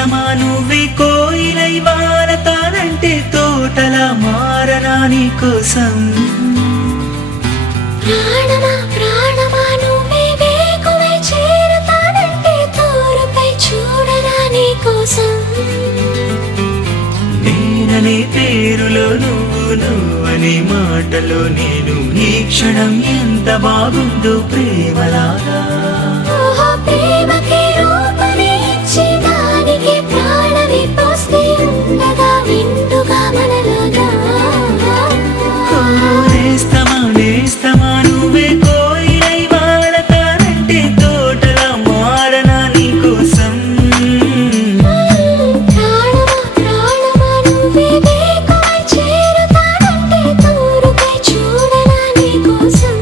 నేస్తమా నువ్వే కోయిలై వారతానంటే తోటలా మారనా నీ కోసం ప్రాణమా ప్రాణమా నువ్వే వేకువై చేరతానంటే తోరుపై చూడనా నీ కోసం నేననే పేరులో నువ్వనే మాటలో నేను ఈ క్షణం ఎంత బాగుందో ప్రేమలాగా ప్రేమకి రూపమే ఇచ్చి దానికి ప్రాణమి పోస్తే ఉండగా నిండుగా మనలాగా నేస్తమా నువ్వే కోయిలై వాడతానంటే తోటలా మారనా నీ కోసం ప్రాణమా ప్రాణమా నువ్వే వేకువై చేరతానంటే తోరుపై చూడనా నీ కోసం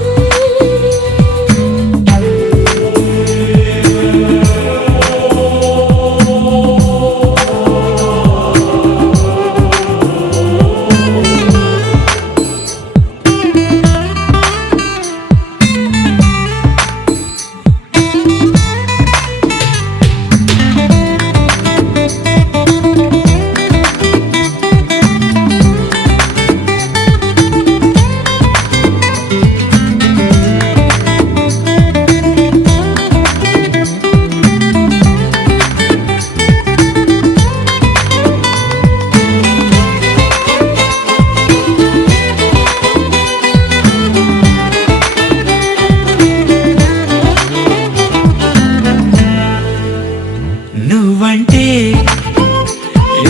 నువ్వంటే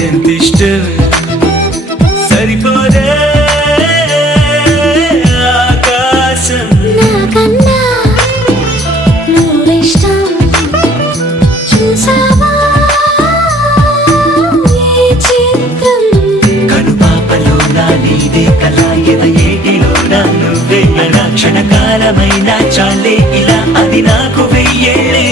ఎంత ఇష్టం సరిపోదే ఆకాశం నాకన్నా నువ్విష్టం చూసావా ఈ చిత్రం కనుపాపలో నా నీదే కళ ఏటిలో నా నువ్వే నా క్షణకాలమైన చాలే ఇలా అది నాకు వెయ్యేళ్ళే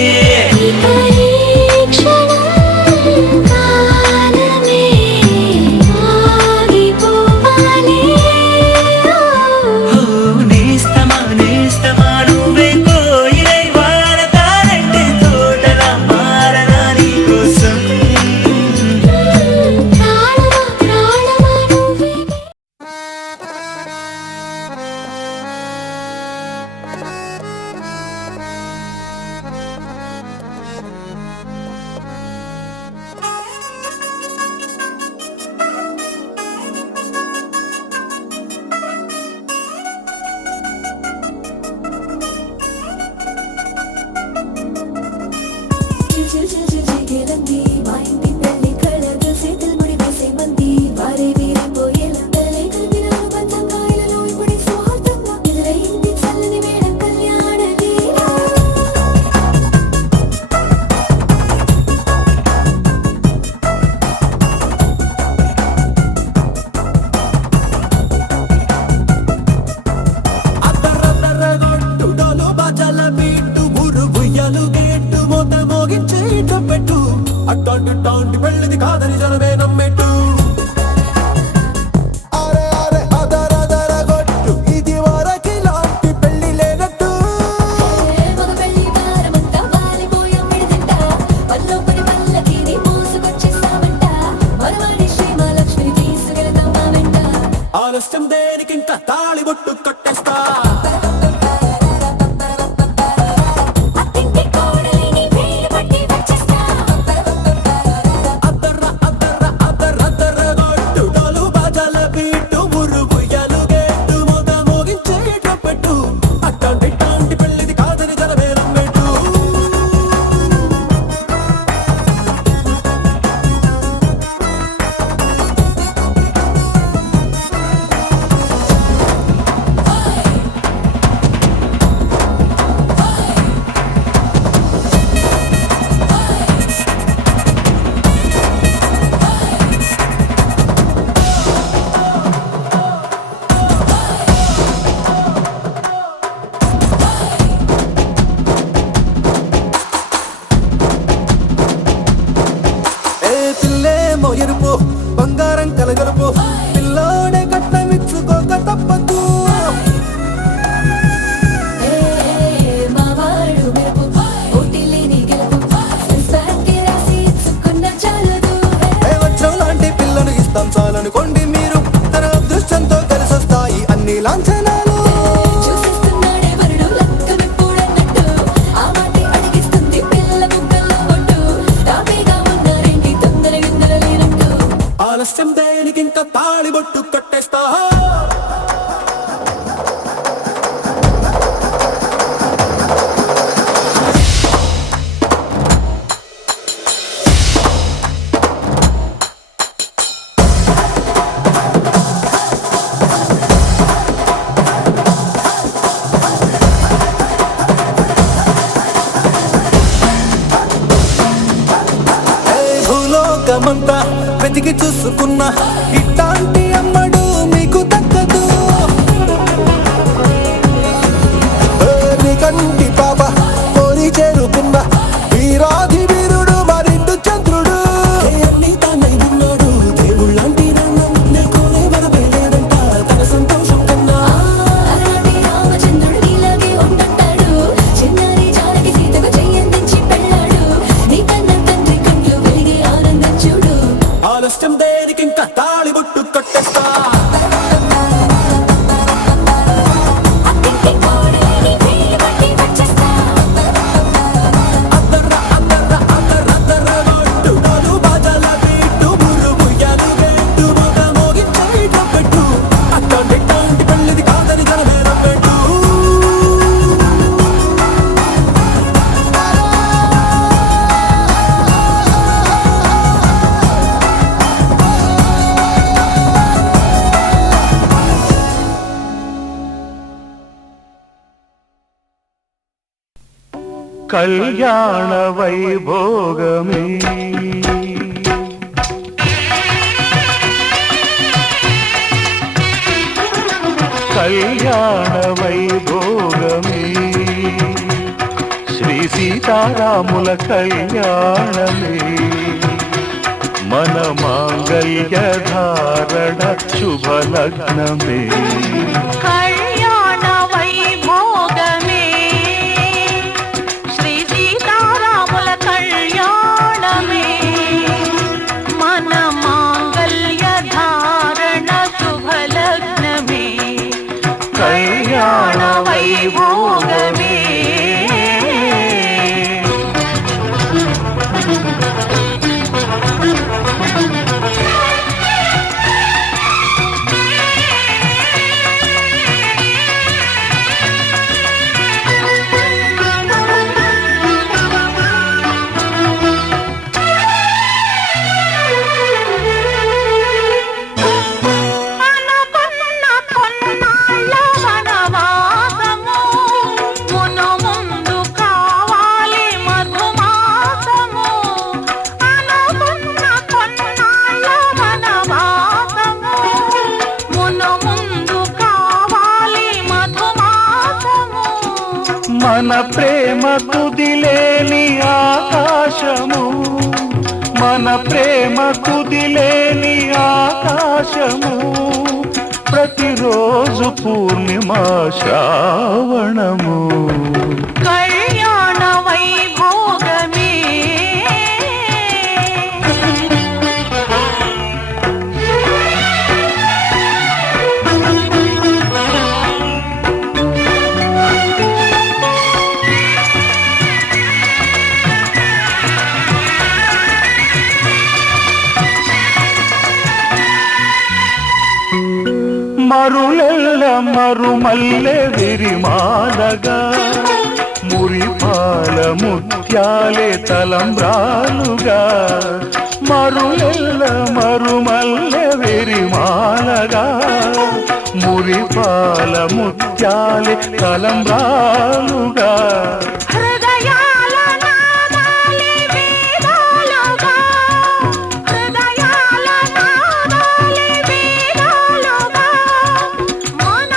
అట్టాంటి పెళ్ళిది కాదని జనమే నమ్మెట్టు ఇది వరకి లాంటి పెళ్లి లేనట్టు ఆలస్యం దేనికి ఇంకా తాళి బొట్టు కట్టేస్తా ఎరుపు బంగారం కలగలుపు పిల్లోడే కట్టమిచ్చుకోక తప్పదు మావాడు మెరుపు పోటీలేని గెలుపు రాసి ఇచ్చుకున్న చాలు అనుకోండి మీరు తన అదృష్టంతో కలిసొస్తాయి అన్ని లాంఛనాలు. చూసేస్తున్నాడే వరుడు లక్కనెప్పుడన్నట్టు ఆ మాటే అడిగిస్తుంది పిల్ల బుగ్గల్లో ఒట్టు తాపీగా ఉన్నారేంటి తొందర గిందర లేనట్టు ఆలస్యం దేనికి ఇంకా తాళిబొట్టు కట్టేస్తా. భూలోకమంతా వెతికి చూసుకున్నా ఇట్లాంటి అమ్మడు మీకు దక్కదు. నీ కంటి పాప కోరి చేరుకున్న వీరాధి వీరుడు మరిండు చంద్రుడు. అన్ని తానై ఉన్నాడు దేవుళ్ళంటి రంగం నేకోనే వరవేలేదంట తన సంతోషం కన్నా. అలాంటి రామచంద్రుడు నీలాగే ఉండంటాడు చిన్నారి జానకి సీతకు చెయ్యందించి పెళ్ళాడు నీ కన్న తండ్రి కండ్లు వెలిగి ఆనందం చూడు ఆలస్యం దేనికి ఇంకా తాళిబొట్టు కట్టేస్తా. అత్తింటి కోడలిని వేలు పట్టి వచ్చేస్తా అద్దర్ర అద్దర్ర అద్దర్ర అద్దర్ర కొట్టు నాలు బాజాల బీటు మురుగుయ్యాలు గెట్టు మొగ మోగించేట పెట్టు అట్లాంటి పెళ్ళిది కాదని జనమేరం పెట్టు. కళ్యాణ వైభోగమే కళ్యాణ వైభోగమే శ్రీ సీతారాముల కళ్యాణమే మన మాంగళ్య ధారణ శుభలగ్నమే కళ్యాణ వైభోగమే శ్రీ సీతారాముల కళ్యాణమే మన మాంగళ్య ధారణ శుభలగ్నమే కళ్యాణ వైభోగమే అనుకున్న కొన్నాళ్ళ వనవాసము మును ముందు కావాలి మధుమాసము అనుకున్న కొన్నాళ్ళ వనవాసము మును ముందు కావాలి మధుమాసము మన ప్రేమ కుదిలేని ఆకాశము మన ప్రేమ కుదిలేని ఆకాశము ప్రతిరోజు పూర్ణిమ శ్రావణము కళ్యాణ వైభోగమే మరులెల్ల మరుమల్లె విరిమాలగా మురిపాల ముత్యాలే తలంబ్రాలుగా మరులెల్ల మరుమల్లె విరిమాలగా మురిపాల ముత్యాలే తలంబ్రాలుగా హృదయాల నాదాలే వేదాలుగా హృదయాల నాదాలే వేదాలుగా మన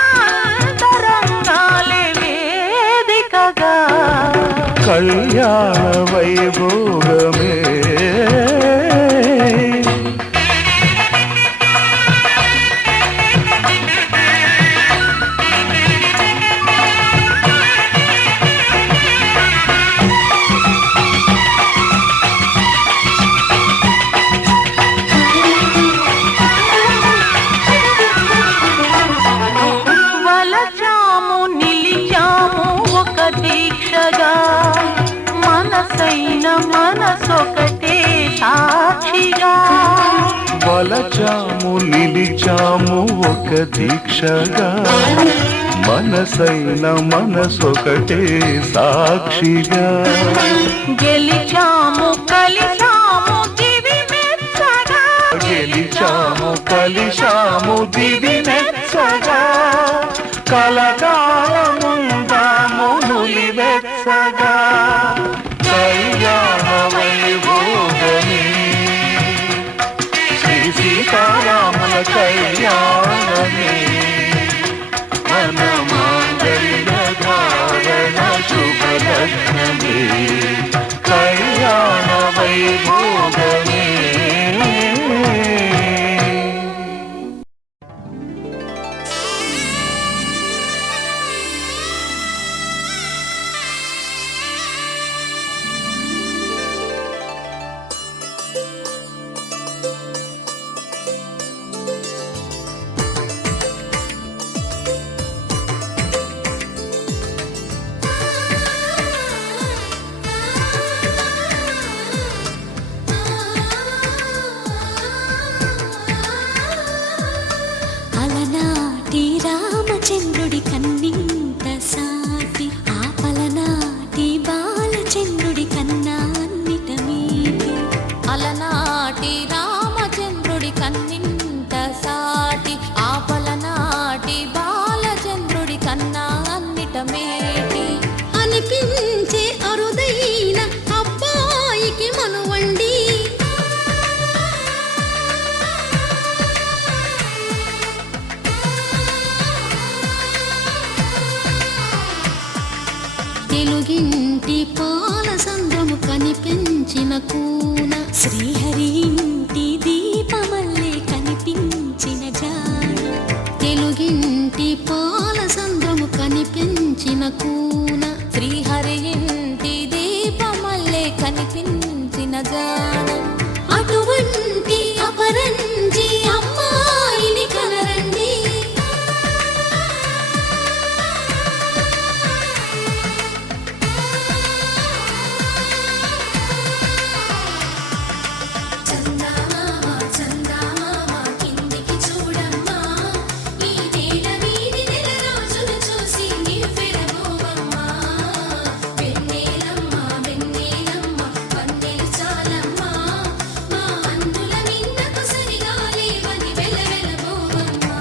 అంతరంగాలే వేదికగా కళ్యాణ వైభోగమే మలచాము నిలిచాము ఒక దీక్షగా మనసైన మనసొకటే సాక్షిగా గెలిచాము కలిసాము దివి మెచ్చగా గెలిచాము కలిశాము దివి మెచ్చగా కలకాలముందాము నులివెచ్చగా కళ్యాణ వైభోగమే శ్రీ సీతారాముల కళ్యాణమే మన మాంగళ్య ధారణ శుభలగ్నమే కళ్యాణ వైభోగమే అలనాటి రామచంద్రుడి కన్నింత సాటి ఆపలనాటి బాలచంద్రుడి కన్నా అన్నిట మీటి అలనాటి రామచంద్రుడి కన్నింత సాటి ఆపలనాటి బాలచంద్రుడి కన్నా అన్నిట మేటి అనిపించే అరుదైన అబ్బాయికి మనువండి తెలుగింటి పాల సంద్రము కనిపించిన కూన శ్రీహరి ఇంటి దీపమల్లే కనిపించిన జాడ తెలుగింటి పాల సంద్రము కనిపించిన కూన శ్రీహరి ఇంటి దీపమల్లే కనిపించిన జాడ అటువంటి అపరంజి అమ్మాయిని కనరండి చందమామ చందమామ కిందికి చూడమ్మా ఈ నేల వీడి నెల రోజులు చూసి నివ్వెరబోవమ్మా వెన్నెలమ్మ వెన్నెలమ్మ వన్నెలు చాలమ్మా మా అందుల మిన్నకు సరిగా లేవని వెలవెలబోవమ్మా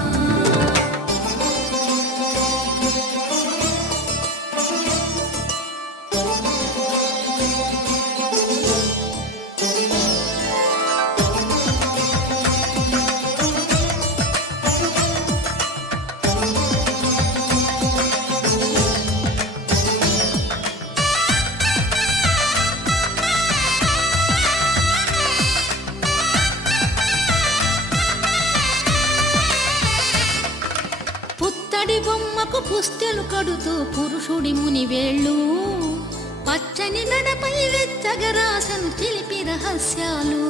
పుత్తడి బొమ్మకు పుస్తెలు కడుతూ పురుషుడి ముని వేళ్ళు పచ్చని నడపై వెచ్చగరాసను చిలిపి రహస్యాలు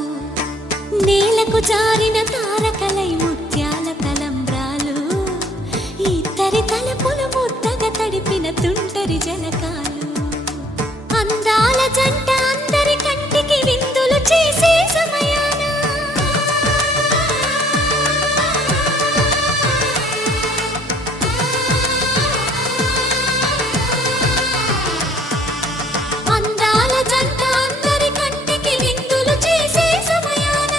నేలకు జారిన తారకలై ముత్యాల తలంబ్రాలు ఇద్దరి తలపులు ముద్దగా తడిపిన తుంటరి జలకాలు అందాల జంట అందరి కంటికి విందులు చేసే సమయాన అందాల జంట అందరి కంటికి విందులు చేసే సమయాన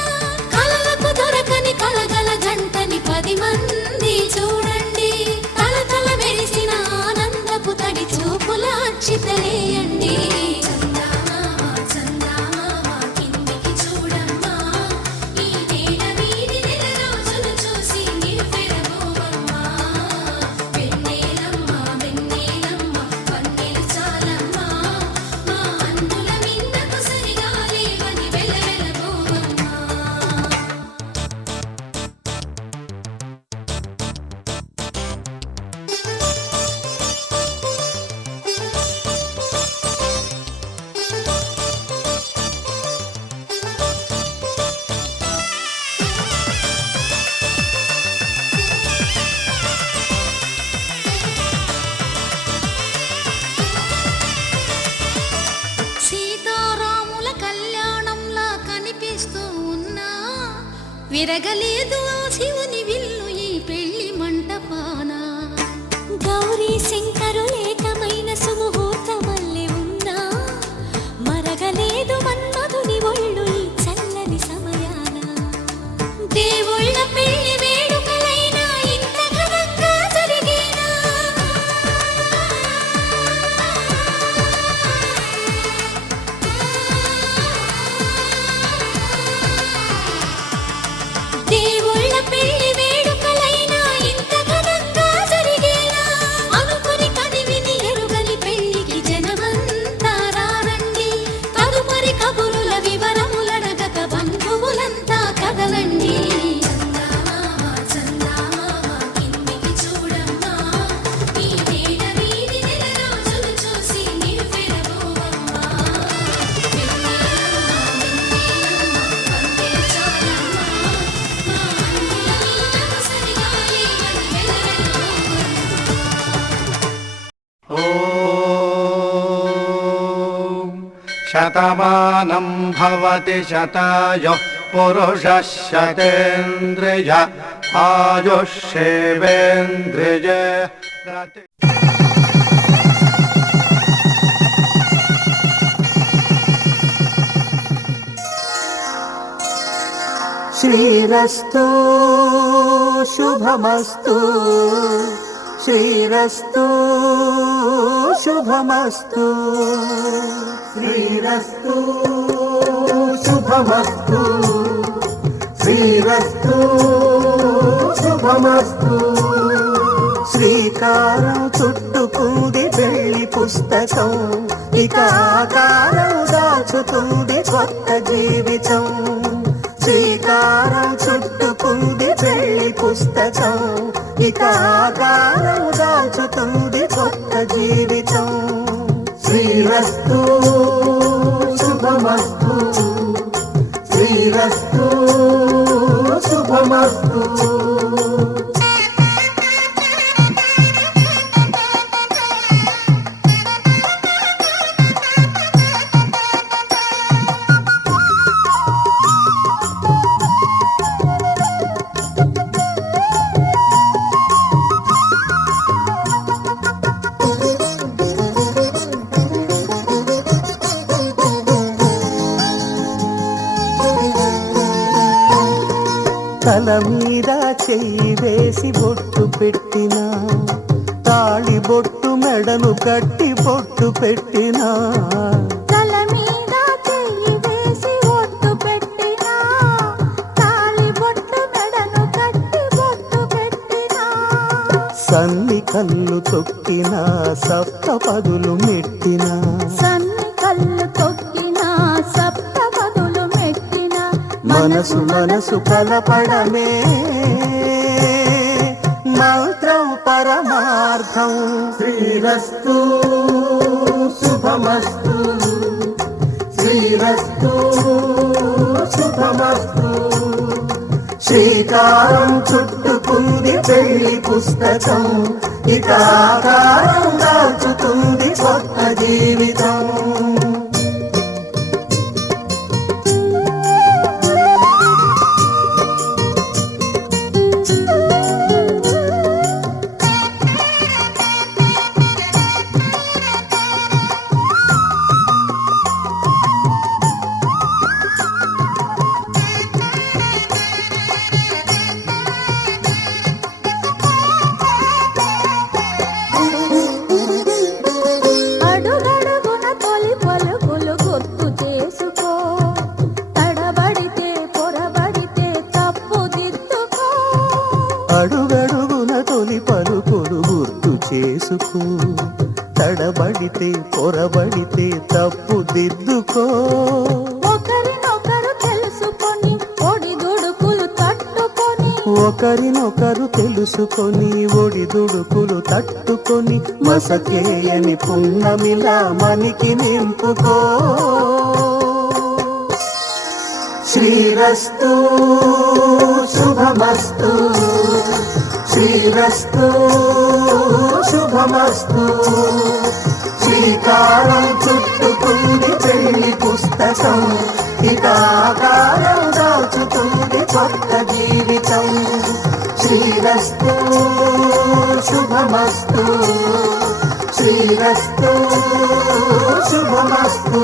కలలకు దొరకని కలగల జంటని 10 మంది చూడండి తలతల మెరిసిన ఆనందపు తడి చూపుల అచ్చితలేయండి చందమామ విరగలేదు ఆ శివుని విల్లు ఈ పెళ్లి మంటపాన. గౌరీ శంకరు ఏకమైన సుముహూర్తమల్లె ఉన్నా మరగలేదు మన్మధుని ఒళ్ళు ఈ చల్లని సమయాన. దేవుళ్ళ పెళ్లి వేడుకలైనా ఇంత ఘనంగా జరిగేనా? దేవుళ్ళ పెళ్లి వేడుకలైనా ఇంత ఘనంగా జరిగేనా? అనుకుని కదివిని ఎరుగని పెళ్లికి జనమంతా రారండి. తదుపరి కబురుల వివరములడగక బంధువులంతా కదలండి. కిందికి చూడమ్మా, ఈ నేల వీధి నెల రోజులు చూసి నివ్వెరపోవమ్మా. శతమానం భవతి శతాయుః పురుషः శతేంద్రియ ఆయుష్యేవేంద్రియే రతి. శ్రీరస్తు శుభమస్తు, శ్రీరస్తు శుభమస్తు, శ్రీరస్తు శుభమస్తు, శ్రీరస్తు శుభమస్తు. శ్రీకారం చుట్టుకుంది పెళ్లి పుస్తకం, ఇక ఆకారం దాచుతుంది కొత్త జీవితం. శ్రీకారం చుట్టుకుంది పెళ్లి పుస్తకం, ఇక ఆకారం దాచుతుంది కొత్త జీవితం. శ్రీరస్తు శుభమస్తు, శ్రీరస్తు శుభమస్తు. తల మీద చెయ్యి వేసి బొట్టు పెట్టినా, తాళి బొట్టు మెడను కట్టి బొట్టు పెట్టినా. తల మీద చెయ్యి వేసి బొట్టు పెట్టినా, తాళి బొట్టు మెడను కట్టి బొట్టు పెట్టినా. సన్ని కళ్ళు తొక్కినా, సప్త పదులు మెట్టినా, సన్ని కళ్ళు తొక్కినా, సప్త పదులు మెట్టినా. మనసు మనసు కలపడమే మంత్రం పరమార్థం. శ్రీరస్తు శుభమస్తు, శ్రీరస్తు శుభమస్తు. శ్రీకారం చుట్టుకుంది పెళ్లి పుస్తకం, ఇక ఆకారం దాచుతుంది కొత్త జీవితం. అడుగడుగున తొలి పలుకులు గుర్తు చేసుకో, తడబడితే పొరబడితే తప్పు దిద్దుకో. అడుగడుగున తొలి పలుకులు గుర్తు చేసుకో, తడబడితే పొరబడితే తప్పు దిద్దుకో. ఒకరినొకరు తెలుసుకొని ఒడిదుడుకులు తట్టుకొని, ఒకరినొకరు తెలుసుకొని ఒడిదుడుకులు తట్టుకొని, మసకేయని పున్నమిలా మనికి నింపుకో. శ్రీరస్తు శుభమస్తు, శ్రీరస్తు శుభమస్తు. శ్రీకారం చుట్టుకుంది పెళ్లి పుస్తకం, ఇక ఆకారం దాచుతుంది కొత్త శ్రీరస్తు శుభమస్తు శ్రీరస్తు శుభమస్తు